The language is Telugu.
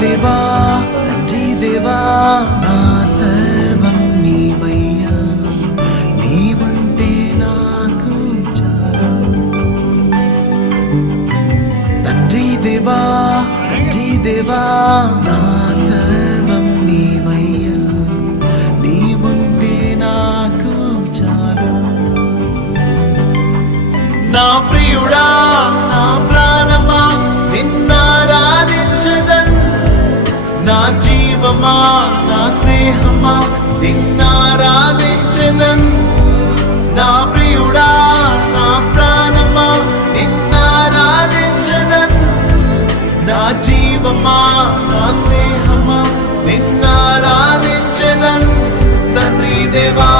దేవా తండ్రి దేవా నా సర్వం నీవయ్యా, నీవుంటే నాకు చాలు. తండ్రి దేవా నా సర్వం నీవయ్యా, నీవుంటే నాకు చాలు. నా ప్రియుడా నా ప్రాణమా నిన్నారాధించదన్, నా జీవమా నా స్నేహమా నిన్నారాధించదన్. నా ప్రియుడా నా ప్రాణమా నిన్నారాధించదన్, నా జీవమా నా స్నేహమా నిన్నారాధించదన్. తండ్రి దేవా